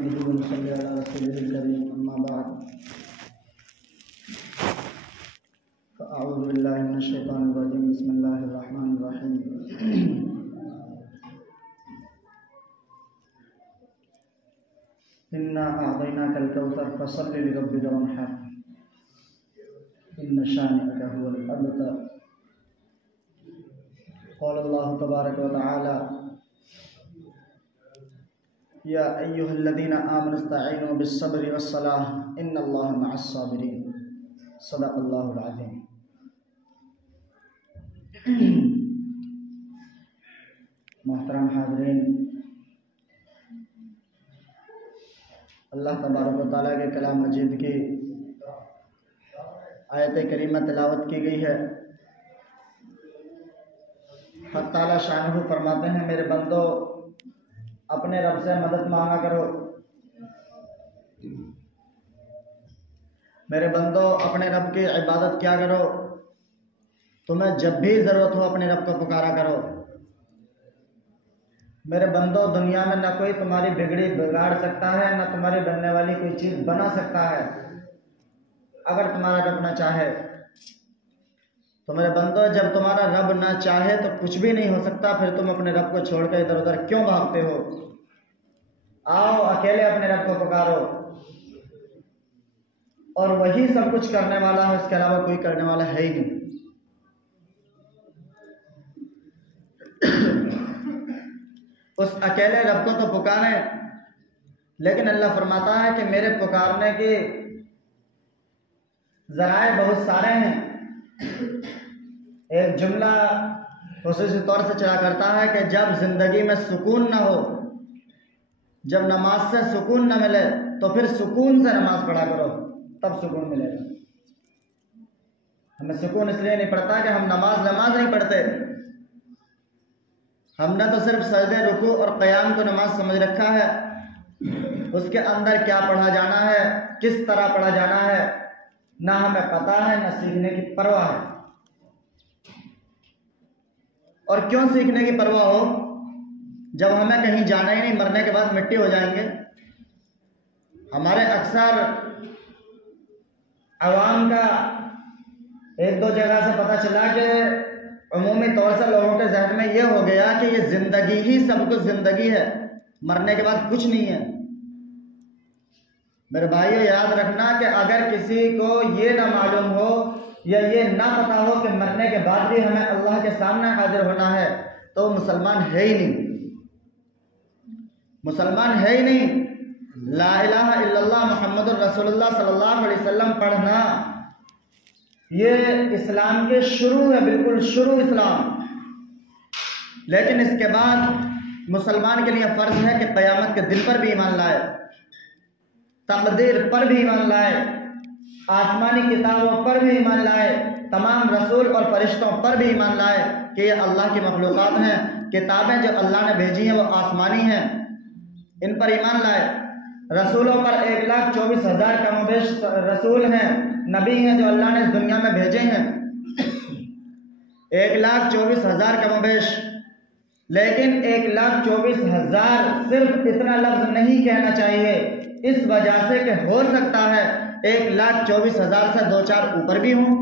नहमदुहु व नसल्ली अला रसूलिल करीम अम्मा बाद फ़अऊज़ु बिल्लाहि मिनश शैतानिर रजीम बिस्मिल्लाहिर रहमानिर रहीम। इन्ना अअतैनाकल कौसर फसल्लि लिरब्बिका वन्हर इन्न शानिअका हुवल अबतर। क़ाल अल्लाहु तबारक व तआला या अय्युहल्लज़ीना आमनु इस्तईनु बिस्सब्रि वस्सलाह इन्नल्लाहा मअस्साबिरीन। सदक़ल्लाहुल अज़ीम। मोहतरम हाज़रीन, अल्लाह तबारक व तआला के कलाम मजीद की आयत करीमा तिलावत की गई है। हक़ ताला शानहू फरमाते हैं, मेरे बंदो अपने रब से मदद मांगा करो। मेरे बंदो अपने रब की इबादत क्या करो। तुम्हें जब भी ज़रूरत हो अपने रब को पुकारा करो। मेरे बंदो दुनिया में न कोई तुम्हारी बिगड़ी बिगाड़ सकता है, न तुम्हारी बनने वाली कोई चीज़ बना सकता है अगर तुम्हारा रब ना चाहे। तो मेरे बंदो जब तुम्हारा रब ना चाहे तो कुछ भी नहीं हो सकता। फिर तुम अपने रब को छोड़कर इधर उधर क्यों भागते हो? आओ अकेले अपने रब को पुकारो और वही सब कुछ करने वाला है, इसके अलावा कोई करने वाला है ही नहीं। उस अकेले रब को तो पुकारें, लेकिन अल्लाह फरमाता है कि मेरे पुकारने के ज़राए बहुत सारे हैं। एक जुमला खुसूसी तौर से चला करता है कि जब जिंदगी में सुकून ना हो, जब नमाज से सुकून ना मिले तो फिर सुकून से नमाज पढ़ा करो, तब सुकून मिलेगा। हमें सुकून इसलिए नहीं पड़ता कि हम नमाज नहीं पढ़ते। हमने तो सिर्फ सजदे, रुकू और क़याम को नमाज समझ रखा है। उसके अंदर क्या पढ़ा जाना है, किस तरह पढ़ा जाना है, ना हमें पता है, ना सीखने की परवाह है। और क्यों सीखने की परवाह हो जब हमें कहीं जाना ही नहीं, मरने के बाद मिट्टी हो जाएंगे। हमारे अक्सर अवाम का एक दो जगह से पता चला कि अमूमी तौर से लोगों के जहन में यह हो गया कि ये जिंदगी ही सब कुछ जिंदगी है, मरने के बाद कुछ नहीं है। मेरे भाइयों याद रखना कि अगर किसी को ये ना मालूम हो या ये ना पता हो कि मरने के बाद भी हमें अल्लाह के सामने हाजिर होना है तो मुसलमान है ही नहीं, मुसलमान है ही नहीं। ला इलाहा इल्लल्लाह मुहम्मदुर रसूलुल्लाह सल्लल्लाहु अलैहि वसल्लम पढ़ना ये इस्लाम के शुरू है, बिल्कुल शुरू इस्लाम। लेकिन इसके बाद मुसलमान के लिए फ़र्ज है कि क़यामत के दिन पर भी ईमान लाए, तक़दीर पर भी ईमान लाए, आसमानी किताबों पर भी ईमान लाए, तमाम रसूल और फरिश्तों पर भी ईमान लाए कि ये अल्लाह की मखलूक़ात हैं। किताबें जो अल्लाह ने भेजी हैं वो आसमानी हैं, इन पर ईमान लाए। रसूलों पर 1,24,000 कमोबेश रसूल हैं, नबी हैं जो अल्लाह ने इस दुनिया में भेजे हैं, 1,24,000 कमोबेश। लेकिन 1,24,000 सिर्फ इतना लफ्ज़ नहीं कहना चाहिए, इस वजह से कि हो सकता है 1,24,000 से दो चार ऊपर भी हों।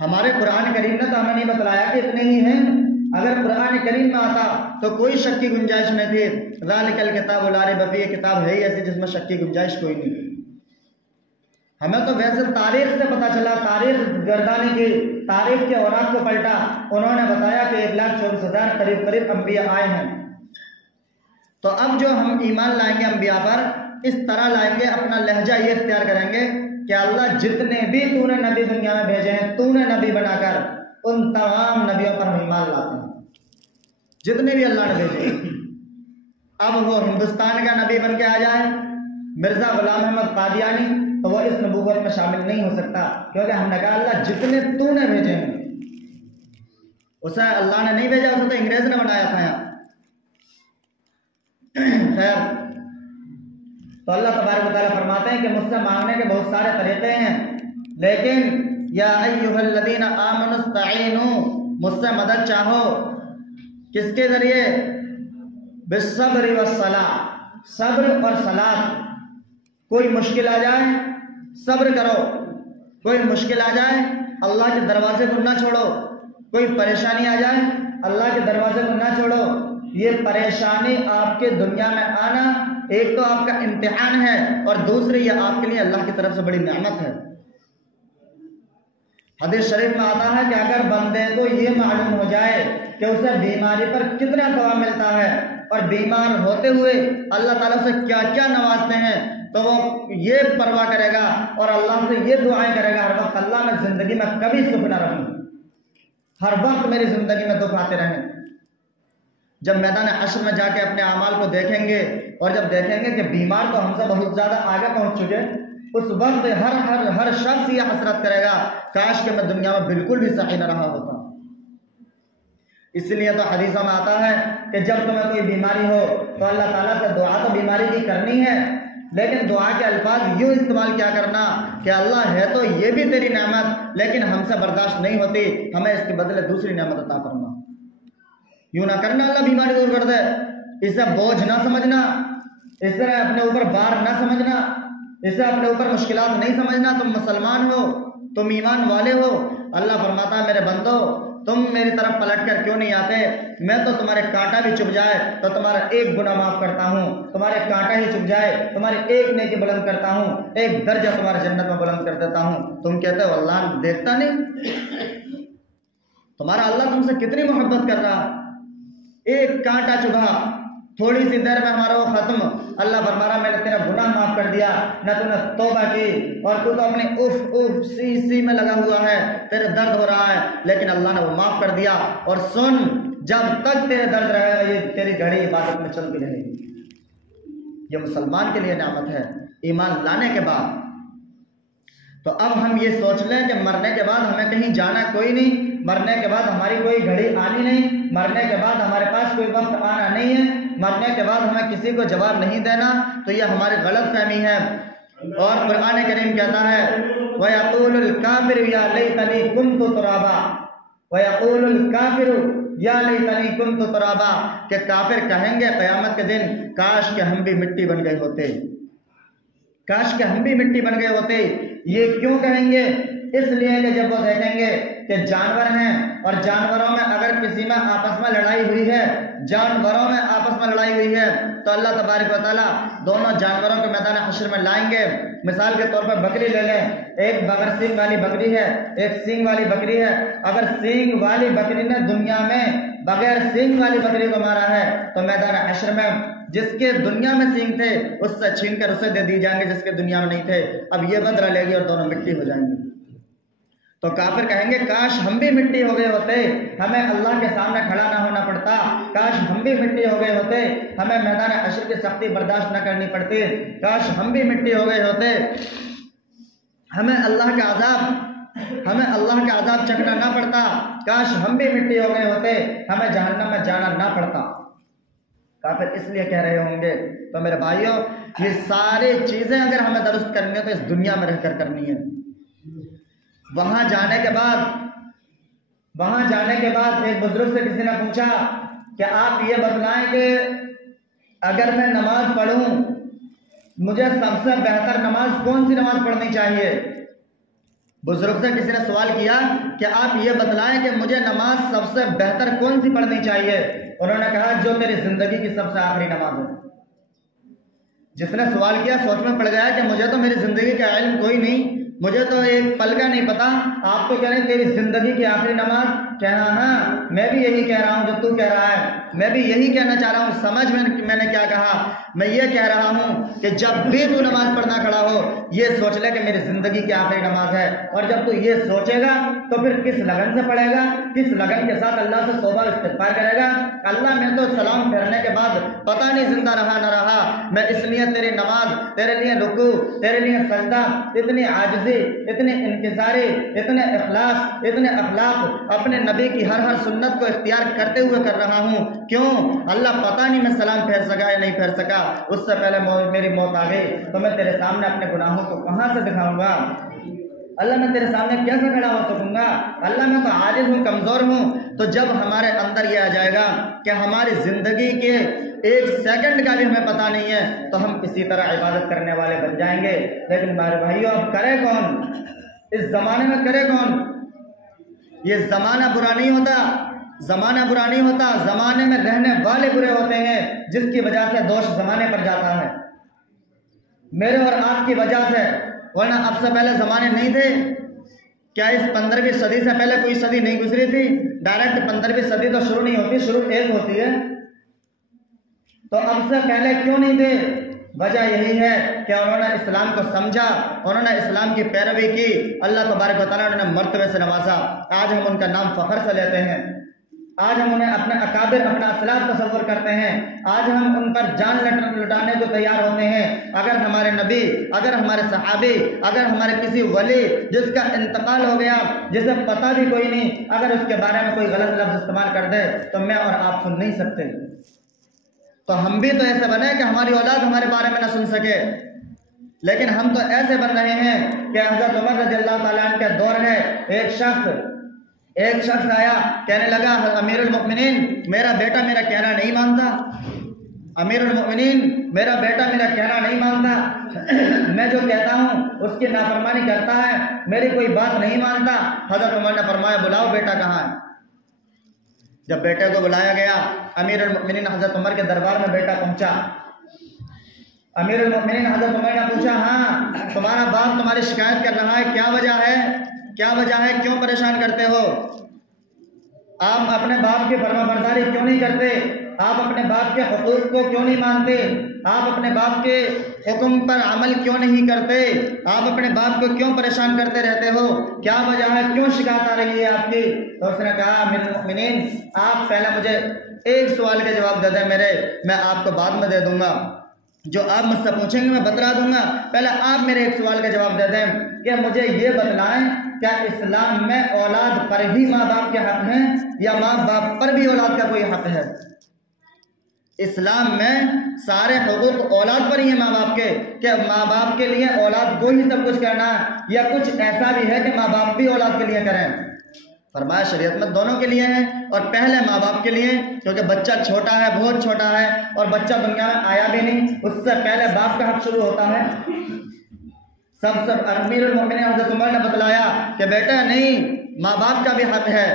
हमारे कुरान करीम ने तो हमें नहीं बतलाया कि इतने ही हैं। अगर कुरान करीम में आता तो कोई शक की गुंजाइश नहीं थी। ज़ालिकल किताबु ला रैब फीह, किताब है ही ऐसी जिसमें शक की गुंजाइश कोई नहीं। हमें तो वैसे तारीख से पता चला, तारीख गर्दानी की, तारीख के औरात को पलटा, उन्होंने बताया कि 1,24,000 करीब करीब अम्बिया आए हैं। तो अब जो हम ईमान लाएंगे अम्बिया पर, इस तरह लाएंगे, अपना लहजा ये इख्तियार करेंगे कि अल्लाह जितने भी तूने नबी दुनिया में भेजे हैं, तूने नबी बनाकर, उन तमाम नबियों पर हम ईमान लाते हैं, जितने भी अल्लाह ने भेजे। अब वो हिंदुस्तान का नबी बन के आ जाए, मिर्ज़ा गुलाम अहमद कादियानी, तो वो इस नबूवत में शामिल नहीं हो सकता, क्योंकि हमने कहा अल्लाह जितने तूने भेजे हैं। उसे अल्लाह ने नहीं भेजा, उसे तो अंग्रेज ने बनाया था यहाँ। खैर, तो अल्लाह तबारक व तआला फरमाते हैं कि मुझसे मांगने के बहुत सारे तरीके हैं, लेकिन या अय्युहल्लज़ीना आमनु इस्तईनु, मुझसे मदद चाहो। किसके जरिए? बिस्सब्रि वस्सलाह, सब्र और सलात। कोई मुश्किल आ जाए सब्र करो, कोई मुश्किल आ जाए अल्लाह के दरवाजे को ना छोड़ो, कोई परेशानी आ जाए अल्लाह के दरवाजे को ना छोड़ो। ये परेशानी आपके दुनिया में आना एक तो आपका इम्तिहान है और दूसरी ये आपके लिए अल्लाह की तरफ से बड़ी नेमत है। हदीस शरीफ में आता है कि अगर बंदे को ये मालूम हो जाए कि उसे बीमारी पर कितना सवाब मिलता है और बीमार होते हुए अल्लाह ताला से क्या क्या नवाजते हैं, तो वो ये परवाह करेगा और अल्लाह से ये दुआएं करेगा, हर वक्त अल्लाह मैं जिंदगी में कभी सुख ना रहूं, हर वक्त मेरी जिंदगी में दुख आते रहें। जब मैदान हश्र में जाके अपने अमाल को देखेंगे और जब देखेंगे कि बीमार तो हमसे बहुत ज्यादा आगे पहुंच चुके, उस वक्त हर शख्स ये हसरत करेगा काश कि मैं दुनिया में बिल्कुल भी सही न रहा होता। इसलिए तो हदीसों में आता है कि जब तुम्हें कोई बीमारी हो तो अल्लाह ताला से दुआ तो बीमारी की करनी है, लेकिन दुआ के अल्फाज यूं इस्तेमाल क्या करना कि अल्लाह है तो ये भी तेरी नेमत, लेकिन हमसे बर्दाश्त नहीं होती, हमें इसके बदले दूसरी नेमत अता फरमा। यूं ना करना अल्लाह बीमारी दूर कर दे, इसे बोझ ना समझना, इसे अपने ऊपर बार ना समझना, इसे अपने ऊपर मुश्किलात नहीं समझना। तुम मुसलमान हो, तुम ईमान वाले हो। अल्लाह फरमाता है मेरे बंदो तुम मेरी तरफ पलट कर क्यों नहीं आते, मैं तो तुम्हारे कांटा भी चुभ जाए तो तुम्हारा एक गुनाह माफ करता हूँ, तुम्हारे कांटा ही चुभ जाए तुम्हारी एक नेकी बुलंद करता हूँ, एक दर्जा तुम्हारे जन्नत में बुलंद कर देता हूँ। तुम कहते हो अल्लाह देखता नहीं, तुम्हारा अल्लाह तुमसे कितनी मोहब्बत कर रहा, एक कांटा चुभा थोड़ी सी देर में हमारा वो खत्म। अल्लाह फरमारा मैंने तेरा गुनाह माफ कर दिया, न तूने तौबा की और तू तो अपने उफ उफ सी में लगा हुआ है, तेरे दर्द हो रहा है, लेकिन अल्लाह ने वो माफ कर दिया। और सुन, जब तक तेरे दर्द रहेगा ये तेरी घड़ी इबादत में चलती रहेगी। ये मुसलमान के लिए नेमत है ईमान लाने के बाद। तो अब हम ये सोच लें कि मरने के बाद हमें कहीं जाना कोई नहीं, मरने के बाद हमारी कोई घड़ी आनी नहीं, मरने के बाद हमारे पास कोई वक्त आना नहीं है, मरने के बाद हमें किसी को जवाब नहीं देना, तो यह हमारी गलत फहमी है। और कुरान करीम कहता है वयक़ूलुल काफ़िरु या लैतनी कुन्तु तुराबा, वयक़ूलुल काफ़िरु या लैतनी कुन्तु तुराबा, कि काफिर कहेंगे क़यामत के दिन काश के हम भी मिट्टी बन गए होते, काश के हम भी मिट्टी बन गए होते। ये क्यों कहेंगे? इसलिए कि जब वो देखेंगे कि जानवर हैं और जानवरों में अगर किसी में आपस में लड़ाई हुई है, जानवरों में आपस में लड़ाई हुई है, तो अल्लाह तबारक व तआला दोनों जानवरों को मैदान हश्र में लाएंगे। मिसाल के तौर पर बकरी ले लें, एक बगैर सींग वाली बकरी है, एक सींग वाली बकरी है। अगर सींग वाली बकरी ने दुनिया में बगैर सींग वाली बकरी को मारा है, तो मैदान हश्र में जिसके दुनिया में सींग थे उससे छीनकर उसे दे दी जाएंगे जिसके दुनिया में नहीं थे। अब ये बदला लेगी और दोनों मिट्टी हो जाएंगे। तो काफिर कहेंगे काश हम भी मिट्टी हो गए होते, हमें अल्लाह के सामने खड़ा ना होना पड़ता, काश हम भी मिट्टी हो गए होते, हमें मैदान हश्र की सख्ती बर्दाश्त न करनी पड़ती, काश हम भी मिट्टी हो गए होते, हमें अल्लाह का अजाब चखना ना पड़ता, काश हम भी मिट्टी हो गए होते, हमें जहन्नम में जाना ना पड़ता। काफिर इसलिए कह रहे होंगे। तो मेरे भाइयों, ये सारी चीजें अगर हमें दुरुस्त करनी है तो इस दुनिया में रहकर करनी है। वहां जाने के बाद एक बुजुर्ग से किसी ने पूछा कि आप ये बतलाएं कि अगर मैं नमाज पढ़ूं, मुझे सबसे बेहतर नमाज कौन सी नमाज पढ़नी चाहिए? बुजुर्ग से किसी ने सवाल किया कि आप ये बतलाएं कि मुझे नमाज सबसे बेहतर कौन सी पढ़नी चाहिए? उन्होंने कहा जो तेरी जिंदगी की सबसे आखिरी नमाज है। जिसने सवाल किया सोच में पड़ गया कि मुझे तो मेरी जिंदगी का इल्म कोई नहीं, मुझे तो एक पल का नहीं पता, आप तो कह रहे हैं तेरी जिंदगी की आखिरी नमाज। कहना हाँ, मैं भी यही कह रहा हूँ जो तू कह रहा है, मैं भी यही कहना चाह रहा हूँ। समझ में मैंने क्या कहा? मैं ये कह रहा हूँ कि जब भी तू नमाज पढ़ना खड़ा हो ये सोच ले कि मेरी जिंदगी की आखिरी नमाज है। और जब तू ये सोचेगा तो फिर किस लगन से पढ़ेगा, किस लगन के साथ अल्लाह से तौबा इस्तिग़फ़ार करेगा। अल्लाह मैं तो सलाम फेरने के बाद पता नहीं जिंदा रहा न रहा, मैं इसलिए तेरी नमाज, तेरे लिए रुकू, तेरे लिए सजदा, इतनी आजिज़ी, इतने इंकिसारी, इतने इखलास, इतने अखलाक अपने नबी की हर सुन्नत को इख्तियार करते हुए कर रहा हूँ। क्यों? अल्लाह पता नहीं मैं सलाम फेर सका या नहीं फेर सका, उससे पहले मेरी मौत आ गई तो मैं तेरे सामने अपने गुनाहों को कहाँ से दिखाऊंगा? अल्लाह मैं तेरे सामने कैसे खड़ा हो सकूंगा? अल्लाह मैं तो आजिज़ हूँ, कमज़ोर हूँ। तो जब हमारे अंदर ये आ जाएगा कि हमारी ज़िंदगी के एक सेकंड का भी हमें पता नहीं है, तो हम इसी तरह इबादत करने वाले बन जाएंगे। लेकिन मेरे भाइयों, अब करे कौन? इस जमाने में करे कौन? ये जमाना बुरा नहीं होता, जमाना बुरा नहीं होता, जमाने में रहने वाले बुरे होते हैं, जिसकी वजह से दोष जमाने पर जाता है, मेरे और आपकी वजह से। वरना अब से पहले जमाने नहीं थे क्या? इस 15वीं सदी से पहले कोई सदी नहीं गुजरी थी? डायरेक्ट 15वीं सदी तो शुरू नहीं होती, शुरू एक होती है। तो अब से पहले क्यों नहीं थे? वजह यही है कि उन्होंने इस्लाम को समझा, उन्होंने इस्लाम की पैरवी की, अल्लाह तबारक व तआला उन्हें मर्तबे से नवाजा। आज हम उनका नाम फख्र से लेते हैं, आज हम उन्हें अपने अकाबिर, अपना असलाफ तसव्वुर करते हैं, आज हम उन पर जान लुटाने को तैयार होते हैं। अगर हमारे नबी, अगर हमारे सहाबी, अगर हमारे किसी वली जिसका इंतकाल हो गया, जिसे पता भी कोई नहीं, अगर उसके बारे में कोई गलत लफ्ज इस्तेमाल कर दे तो मैं और आप सुन नहीं सकते। तो हम भी तो ऐसे बने कि हमारी औलाद हमारे बारे में ना सुन सके। लेकिन हम तो ऐसे बन रहे हैं कि हज़रत उमर रज़ियल्लाहु ताला अन्हु के दौर में एक शख्स आया, कहने लगा, अमीरुल मोमिनीन, मेरा बेटा मेरा कहना नहीं मानता, अमीरुल मोमिनीन, मेरा बेटा मेरा कहना नहीं मानता, मैं जो कहता हूँ उसकी नाफरमानी करता है, मेरी कोई बात नहीं मानता। हज़रत उमर ने फरमाया, बुलाओ बेटा कहाँ है। जब बेटे को बुलाया गया, अमीरुल मोमिनीन हज़रत उमर के दरबार में बेटा पहुंचा। अमीरुल मोमिनीन हज़रत उमर ने पूछा, हाँ तुम्हारा बाप तुम्हारी शिकायत कर रहा है, क्या वजह है, क्या वजह है, क्यों परेशान करते हो? आप अपने बाप की फरमाबरदारी क्यों नहीं करते? आप अपने बाप के हुकूक को क्यों नहीं मानते? आप अपने बाप के हुक्म पर अमल क्यों नहीं करते? आप अपने बाप को क्यों परेशान करते रहते हो? क्या वजह है, क्यों शिकायत आ रही है आपकी? तो उसने कहा, अमीरुल मोमिनीन, आप पहले मुझे एक सवाल के जवाब दे दें मेरे, मैं आपको बाद में दे दूंगा, जो आप मुझसे पूछेंगे मैं बतला दूंगा। पहले आप मेरे एक सवाल का जवाब दे दें कि मुझे ये बतलाएं, क्या इस्लाम में औलाद पर ही माँ बाप के हक हैं या माँ बाप पर भी औलाद का कोई हक है? इस्लाम में सारे हुकूक औलाद पर ही है माँ बाप के, क्या माँ बाप के लिए औलाद को ही सब कुछ करना है या कुछ ऐसा भी है कि माँ बाप भी औलाद के लिए करें? फरमाया शरीयत में दोनों के लिए है, और पहले माँ बाप के लिए, क्योंकि बच्चा छोटा है, बहुत छोटा है, और बच्चा दुनिया में आया भी नहीं, उससे पहले बाप का हक शुरू होता है। सबसे अमीरुल मोमिनीन हज़रत उमर ने बतलाया कि बेटा नहीं, माँ बाप का भी हक है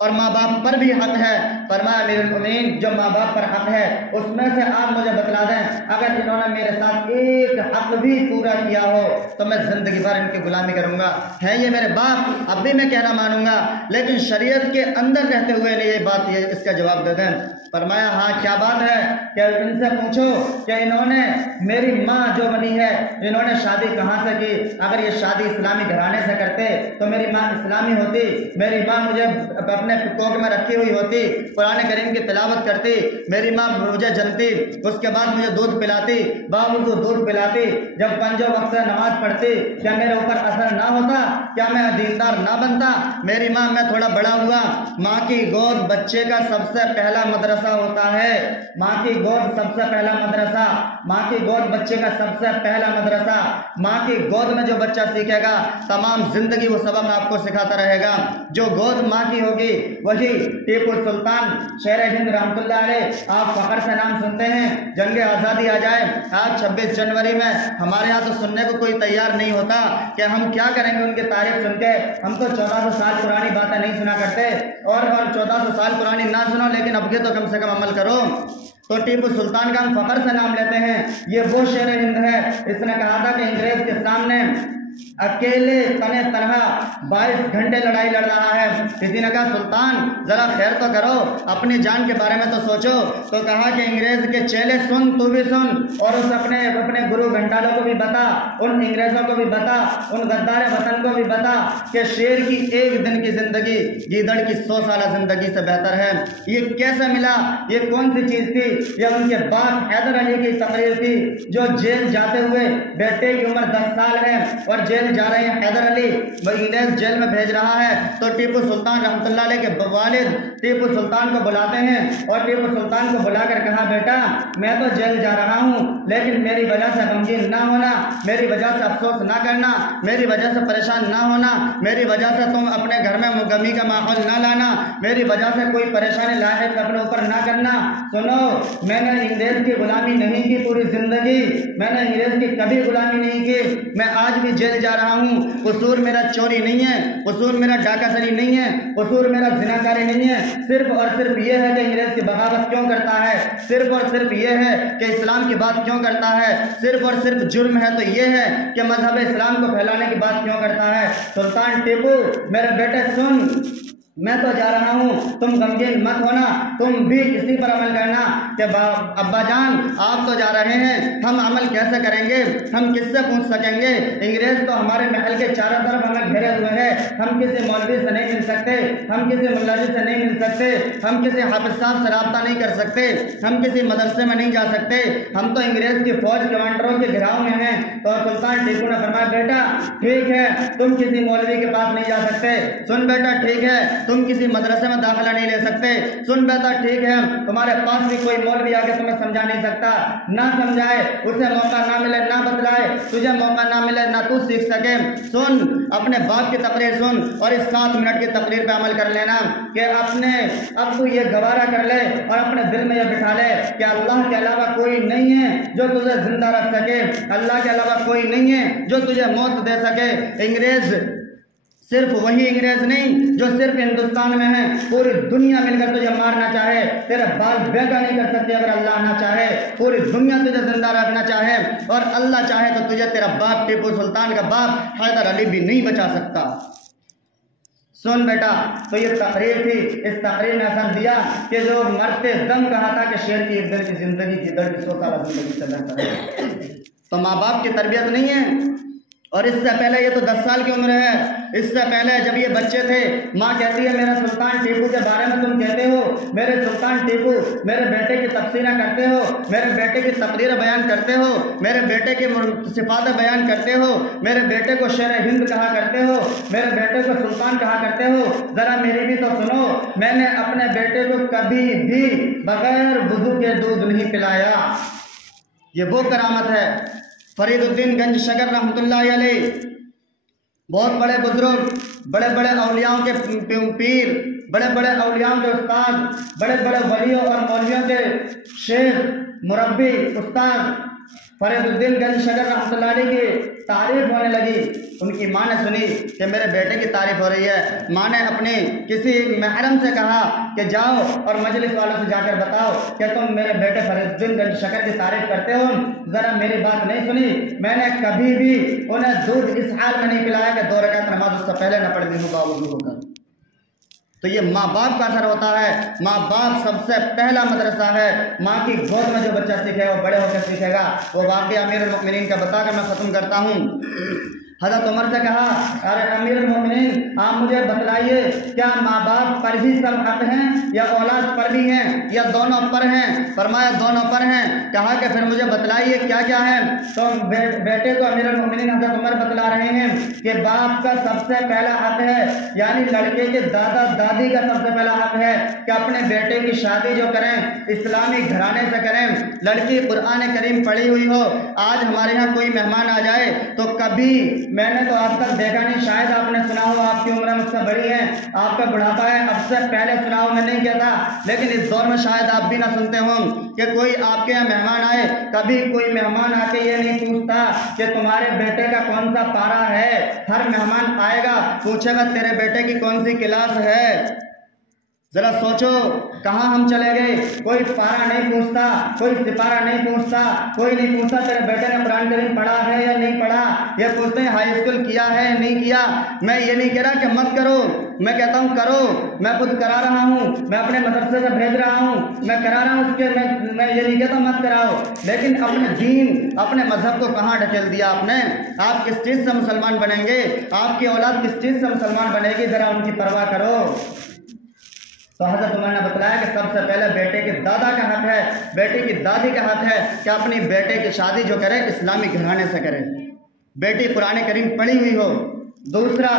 और माँ बाप पर भी हक है। फरमाया, अमीरुल मोमिनीन, जो माँ बाप पर हक है उसमें से आप मुझे बतला दें, अगर इन्होंने मेरे साथ एक हक भी पूरा किया हो तो मैं जिंदगी भर इनकी गुलामी करूंगा। है ये मेरे बाप, अब भी मैं कहना मानूंगा, लेकिन शरीयत के अंदर रहते हुए नहीं ये बात, ये इसका जवाब दे दें। फरमाया, हाँ क्या बात है, क्या इनसे पूछो कि इन्होंने मेरी माँ जो बनी है, इन्होंने शादी कहाँ से की? अगर ये शादी इस्लामी घराने से करते तो मेरी माँ इस्लामी होती, मेरी माँ मुझे अपने कोख में रखी हुई होती, कुरान करीम की तिलावत करती, मेरी माँ मुझे जनती, उसके बाद मुझे दूध पिलाती, बावजूद दूध पिलाती, जब पंजों वक्त नमाज पढ़ती, क्या मेरे ऊपर असर ना होता? क्या मैं दीनदार ना बनता? मेरी माँ, मैं थोड़ा बड़ा हुआ, माँ की गोद बच्चे का सबसे पहला मदरसा होता है, माँ की गोद सबसे पहला मदरसा, माँ की गोद बच्चे का सबसे पहला मदरसा। माँ की गोद में जो बच्चा सीखेगा तमाम जिंदगी वो सबक आपको सिखाता रहेगा। जो गोद माँ की होगी वही टीपू सुल्तान शेर हिंद रहमतुल्लाह अलैह, आप फख्र से नाम सुनते हैं, जंग आज़ादी आ जाए आज 26 जनवरी में, हमारे यहाँ तो सुनने को कोई तैयार नहीं होता कि हम क्या करेंगे उनकी तारीफ सुन के। हम तो 1400 साल पुरानी बातें नहीं सुना करते, और 1400 साल पुरानी ना सुनो, लेकिन अब के तो कम से कम अमल करो। तो टीपू सुल्तान का हम फख्र से नाम लेते हैं, ये वो शेर हिंद है, इसने कहा था कि अंग्रेज के सामने अकेले तने तनहा 22 घंटे लड़ाई लड़ रहा है। किसी ने कहा, सुल्तान जरा खैर तो करो, अपनी जान के बारे में तो सोचो। तो कहा कि अंग्रेज के चेले सुन, तू भी सुन, और उस अपने गुरु घंटालों को भी बता, उन अंग्रेजों को भी बता, उन गद्दार वतन को भी बता कि शेर की एक दिन की जिंदगी गीदड़ की 100 साल जिंदगी से बेहतर है। ये कैसे मिला? ये कौन सी चीज थी? यह उनके बाप हैदर अली की तकरीर थी, जो जेल जाते हुए बेटे की उम्र 10 साल है और जेल जा रहे हैं हैदर अली, इंग्लैंड जेल में भेज रहा है। तो टीपू सुल्तान रहमतुल्लाह अलैह के वालिद टीपू सुल्तान को बुलाते हैं और टीपू सुल्तान को बुलाकर कहा, बेटा मैं तो जेल जा रहा हूँ, लेकिन मेरी वजह से गमगीन ना होना, मेरी वजह से अफसोस ना करना, मेरी वजह से परेशान ना होना, मेरी वजह से तुम अपने घर में गमी का माहौल ना लाना, मेरी वजह से कोई परेशानी लाहिक अपने ऊपर ना करना। सुनो, मैंने अंग्रेज की गुलामी नहीं की पूरी जिंदगी, मैंने अंग्रेज की कभी गुलामी नहीं की। मैं आज भी जेल जा रहा हूँ। कसूर मेरा चोरी नहीं है, कसूर मेरा डाकासरी नहीं है, कसूर मेरा जिनाकारी नहीं है। सिर्फ और सिर्फ ये है कि अंग्रेज की बगावत क्यों करता है, सिर्फ और सिर्फ ये है कि इस्लाम की बात क्यों करता है, सिर्फ और सिर्फ जुर्म है तो ये है कि मजहब इस्लाम को फैलाने की बात क्यों करता है। सुल्तान टीपू मेरे बेटे सुन, मैं तो जा रहा हूँ, तुम गमगीन मत होना, तुम भी इसी पर अमल करना कि अब्बा जान आप तो जा रहे हैं, हम अमल कैसे करेंगे, हम किससे पूछ सकेंगे, अंग्रेज तो हमारे महल के चारों तरफ हमें घेरे हुए हैं, हम किसी मौलवी से नहीं मिल सकते, हम किसी मुल्लाजी से नहीं मिल सकते, हम किसी हाफिज साहब से राब्ता नहीं कर सकते, हम किसी मदरसे में नहीं जा सकते, हम तो अंग्रेज की फौज कमांडरों के घेराव में हैं। तो सुल्तान टीपू ने फरमाया, बेटा ठीक है, तुम किसी मौलवी के पास नहीं जा सकते, सुन बेटा ठीक है, तुम किसी मदरसे में दाखिला नहीं ले सकते, सुन बेटा ठीक है, तुम्हारे पास भी कोई मौलवी आके तुम्हें समझा नहीं सकता, ना समझाए उसे मौका ना मिले, ना बतलाए तुझे मौका ना मिले, ना तू सीख सके। सुन, अपने बाप की तकरीर सुन और इस 7 मिनट की तकरीर पे अमल कर लेना कि अब तू ये गवारा कर ले और अपने दिल में ये बिठा ले कि अल्लाह के अलावा कोई नहीं है जो तुझे जिंदा रख सके, अल्लाह के अलावा कोई नहीं है जो तुझे मौत दे सके। अंग्रेज सिर्फ वही अंग्रेज नहीं जो सिर्फ हिंदुस्तान में है, पूरी दुनिया मिलकर तुझे मारना चाहे, तेरे बाल बेगा नहीं कर सकते अगर अल्लाह ना चाहे। पूरी दुनिया तुझे जिंदा रखना चाहे और अल्लाह चाहे तो तुझे तेरा बाप टीपू सुल्तान का बाप हैदर अली भी नहीं बचा सकता। सुन बेटा, तो ये तकरीर थी, इस तकरीर ने असर दिया कि जो मरते दम कहा था कि शेर की एक दिन की जिंदगी की दर्द 100 साल जिंदगी से बेहतर है। तो माँ बाप की तरबियत नहीं है। और इससे पहले ये तो 10 साल की उम्र है, इससे पहले जब ये बच्चे थे, माँ कहती है मेरा सुल्तान टीपू के बारे में तुम कहते हो, मेरे सुल्तान टीपू मेरे बेटे की तफसीरें करते हो, मेरे बेटे की तकरीर बयान करते हो, मेरे बेटे की सिफात बयान करते हो, मेरे बेटे को शेर हिंद कहा करते हो, मेरे बेटे को सुल्तान कहा करते हो। जरा मेरी भी तो सुनो, मैंने अपने बेटे को कभी भी बगैर वुजू के दूध नहीं पिलाया। ये वो करामत है। फरीदुद्दीन गंज शकर रहमतुल्लाह अलैह, बहुत बड़े बुजुर्ग, बड़े बड़े औलियाओं के पीर, बड़े बड़े औलियाओं के उस्ताद, बड़े बड़े वलियों और मौलवियों के शेख, मुरब्बी, उस्ताद फरीदुद्दीन गंज शकर रहमतुल्लाह अलैह की तारीफ होने लगी। उनकी माँ ने सुनी कि मेरे बेटे की तारीफ हो रही है। माँ ने अपने किसी महरम से कहा कि जाओ और मजलिस वालों से जाकर बताओ कि तुम मेरे बेटे फरीदुद्दीन गंज शकर की तारीफ करते हो। जरा मेरी बात नहीं सुनी। मैंने कभी भी उन्हें दूध इस हाल में नहीं पिलाया कि 2 रकात नमाज उससे पहले न पढ़ दी हूँ बावजूद होकर। तो ये माँ बाप का असर होता है। माँ बाप सबसे पहला मदरसा है। माँ की गोद में जो बच्चा सीखेगा वो बड़े होकर सीखेगा। वो वाक़या अमीरुल मोमिनीन का बताकर मैं ख़त्म करता हूँ। हज़रत उमर से कहा, अरे अमीरुल मोमिनीन आप मुझे बतलाइए, क्या माँ बाप पर भी सब हक हैं या औलाद पर भी हैं या दोनों पर हैं? फरमाया दोनों पर हैं। कहा कि फिर मुझे बतलाइए क्या क्या है। तो बेटे को अमीरुल मोमिनीन हज़रत उमर बतला रहे हैं कि बाप का सबसे पहला हक है, यानी लड़के के दादा दादी का सबसे पहला हक है कि अपने बेटे की शादी जो करें इस्लामी घराने से करें, लड़की कुरान करीम पढ़ी हुई हो। आज हमारे यहाँ कोई मेहमान आ जाए तो कभी, मैंने तो आज तक देखा नहीं, शायद आपने सुना हो, आपकी उम्र मुझसे बड़ी है, आपका बुढ़ापा है, अब से पहले सुना हो, मैं नहीं कहता, लेकिन इस दौर में शायद आप भी ना सुनते हो कि कोई आपके यहाँ मेहमान आए, कभी कोई मेहमान आके ये नहीं पूछता कि तुम्हारे बेटे का कौन सा पारा है। हर मेहमान आएगा पूछेगा तेरे बेटे की कौन सी क्लास है। जरा सोचो कहाँ हम चले गए। कोई पारा नहीं पूछता, कोई सिपारा नहीं पूछता, कोई नहीं पूछता तेरे बेटे ने कुरान करीम पढ़ा है या नहीं पढ़ा। ये पूछते हैं हाई स्कूल किया है नहीं किया। मैं ये नहीं कह रहा कि मत करो, मैं कहता हूँ करो। मैं खुद करा रहा हूँ, मैं अपने मदरसे से भेज रहा हूँ, मैं करा रहा हूँ उसके। मैं ये नहीं कहता मत कराओ, लेकिन अपने दीन, अपने मजहब को कहाँ ढकेल दिया आपने। आप किस चीज़ से मुसलमान बनेंगे, आपकी औलाद किस चीज़ से मुसलमान बनेगी, ज़रा उनकी परवाह करो। तो हज़रत उमर ने बताया कि सबसे पहले बेटे के दादा का हक है, बेटे की दादी का हक है कि अपनी बेटे की शादी जो करे इस्लामी घराने से करे, बेटी कुरान करीम पढ़ी हुई हो। दूसरा,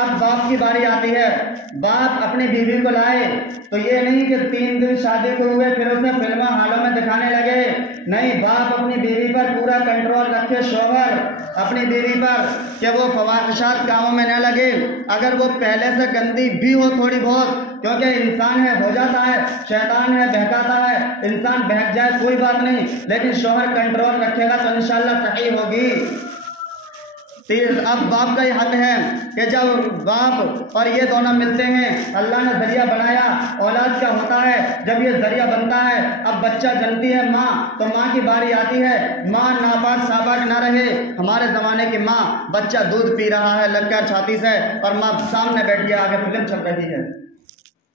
अब बाप की बारी आती है, बाप अपनी बीवी को लाए तो ये नहीं कि 3 दिन शादी को हुए फिर उसे फिल्म हालों में दिखाने लगे, नहीं, बाप अपनी बीवी पर पूरा कंट्रोल रखे, शोहर अपनी बीवी पर, कि वो फवाहिशात कामों में न लगे, अगर वो पहले से गंदी भी हो थोड़ी बहुत, क्योंकि इंसान है, हो जाता है, शैतान है, बहकाता है, इंसान बहक जाए कोई बात नहीं, लेकिन शोहर कंट्रोल रखेगा तो इंशाल्लाह सही होगी। अब बाप का ये हक है कि जब बाप और ये दोनों मिलते हैं, अल्लाह ने जरिया बनाया, औलाद का होता है, जब ये जरिया बनता है, अब बच्चा जनती है माँ, तो माँ की बारी आती है, माँ नापाक सापाक ना रहे। हमारे ज़माने की माँ, बच्चा दूध पी रहा है लगकर छाती से और माँ सामने बैठी है, आगे फिल्म चल रही है,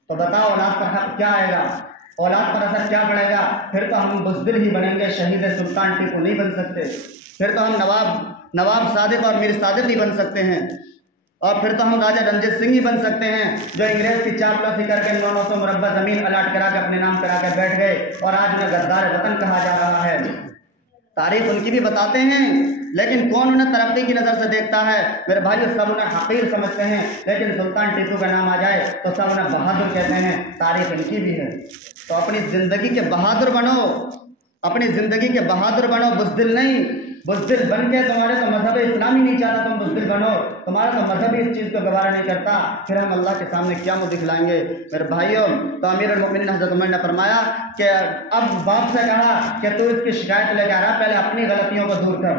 तो बताओ औलाद पर हक क्या आएगा, औलाद पर असर क्या पड़ेगा? फिर तो हम बुज़दिल ही बनेंगे, शहीद सुल्तान टीपू नहीं बन सकते, फिर तो हम नवाब सादिक और मीर सादिक ही बन सकते हैं, और फिर तो हम राजा रंजीत सिंह ही बन सकते हैं, जो अंग्रेज की चापलूसी करके 900 मुरब्बा जमीन अलाट करा के अपने नाम करा कर बैठ गए और आज उन्हें गद्दार वतन कहा जा रहा है। तारीफ उनकी भी बताते हैं, लेकिन कौन उन्हें तरक्की की नज़र से देखता है? मेरे भाइयों, सब उन्हें हकीर समझते हैं, लेकिन सुल्तान टीपू का नाम आ जाए तो सब उन्हें बहादुर कहते हैं। तारीफ इनकी भी है। तो अपनी ज़िंदगी के बहादुर बनो, अपनी ज़िंदगी के बहादुर बनो, बुज़दिल नहीं। बुज़दिल बन के तुम्हारे तो मजहब इस्लामी नहीं चाहता तुम बुज़दिल बनो, तुम्हारा तो मजहब इस चीज़ को गवारा नहीं करता, फिर हम अल्लाह के सामने क्या मुँह दिखलाएंगे? मेरे भाइयों, तो अमीरुल मोमिनीन हज़रत उमर ने फरमाया कि अब बाप से कहा कि तू इसकी शिकायत लेकर आ रहा, पहले अपनी गलतियों को दूर कर।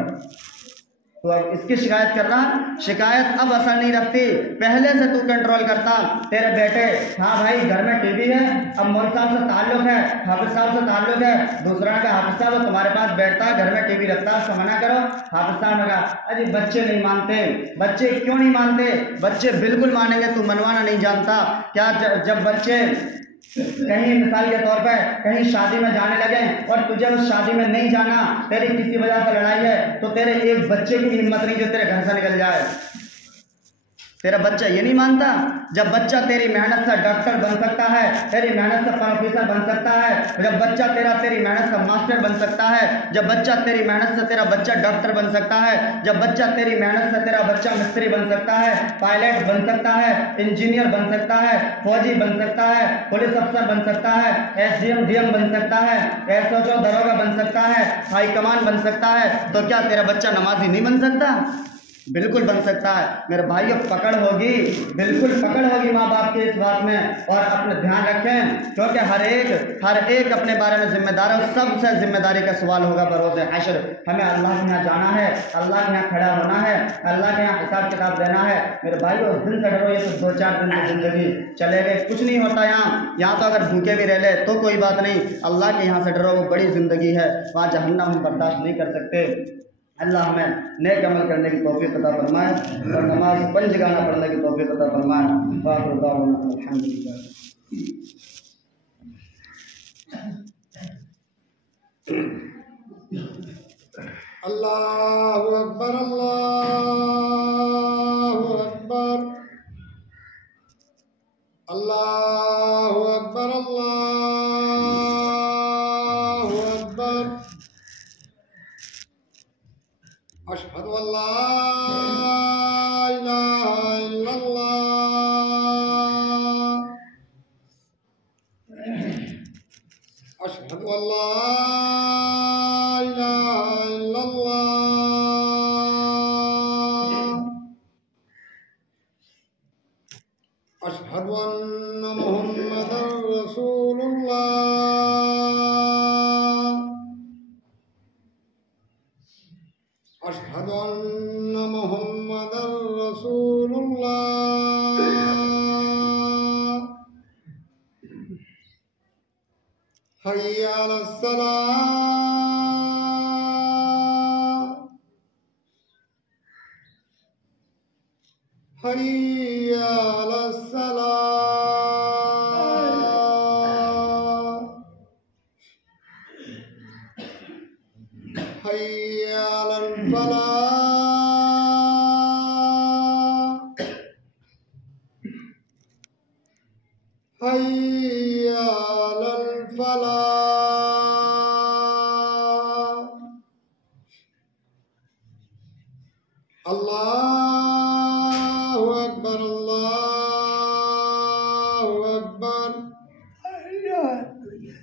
तो अब इसकी शिकायत कर रहा, शिकायत अब असर नहीं रखती, पहले से तू कंट्रोल करता। तेरे बेटे, हाँ भाई घर में टीवी है, अब मौलवी साहब से ताल्लुक है, हाफिज साहब से ताल्लुक है, दूसरा का हाफिज साहब तुम्हारे पास बैठता है, घर में टीवी रखता है, उसको मना करो। हाफिज साहब ने कहा अरे बच्चे नहीं मानते। बच्चे क्यों नहीं मानते? बच्चे बिल्कुल मानेंगे, तू मनवाना नहीं जानता क्या? जब बच्चे कहीं मिसाल के तौर पर कहीं शादी में जाने लगे और तुझे उस शादी में नहीं जाना, तेरी किसी वजह से लड़ाई है, तो तेरे एक बच्चे की हिम्मत नहीं जो तेरे घर से निकल जाए। तेरा बच्चा ये नहीं मानता। जब बच्चा तेरी मेहनत से डॉक्टर बन सकता है, तेरी मेहनत से प्रोफेसर बन सकता है, जब बच्चा तेरी मेहनत से मास्टर बन सकता है, जब बच्चा तेरी मेहनत से तेरा बच्चा डॉक्टर बन सकता है, जब बच्चा तेरी मेहनत से तेरा बच्चा मिस्त्री बन सकता है, पायलट बन सकता है, इंजीनियर बन सकता है, फौजी बन सकता है, पुलिस अफसर बन सकता है, SDM DM बन सकता है, SHO दरोगा बन सकता है, हाई कमान बन सकता है, तो क्या तेरा बच्चा नमाजी नहीं बन सकता? बिल्कुल बन सकता है। मेरे भाइयों, पकड़ होगी, बिल्कुल पकड़ होगी माँ बाप की इस बात में। और अपने ध्यान रखें, क्योंकि हर एक अपने बारे में जिम्मेदार है, सबसे जिम्मेदारी का सवाल होगा बरोज़ हश्र। हमें अल्लाह के यहाँ जाना है, अल्लाह के यहाँ खड़ा होना है, अल्लाह के यहाँ हिसाब किताब देना है। मेरे भाइयों, उस दिन से डरो, ये तो 2-4 दिन की जिंदगी चले गए, कुछ नहीं होता यहाँ तो अगर भूखे भी रह ले तो कोई बात नहीं, अल्लाह के यहाँ से डरो, वो बड़ी ज़िंदगी है, वहाँ जहन्नम हम बर्दाश्त नहीं कर सकते। अल्लाह हमें नेक अमल करने की तौफीक अता फरमाए और नमाज 5 गाना पढ़ने की तौफीक अता फरमाए। अल्हम्दुलिल्लाह। अल्लाहु अकबर, अल्लाहु अकबर, अल्लाहु अकबर, अल्लाहु अकबर। अशहदु अल्ला इलाहा इल्लल्लाह, अशहदु अल्ला इलाहा इल्लल्लाह, अशहदु अन्ना मुहम्मदर रसूलुल्लाह, अशहदु अन्ना मुहम्मदर रसूलुल्लाह। हय्या अलस्सलाह, हय्या अलस्सलाह, हय्या अलल फलाह, हय्या अलल फलाह। अल्लाहु अकबर।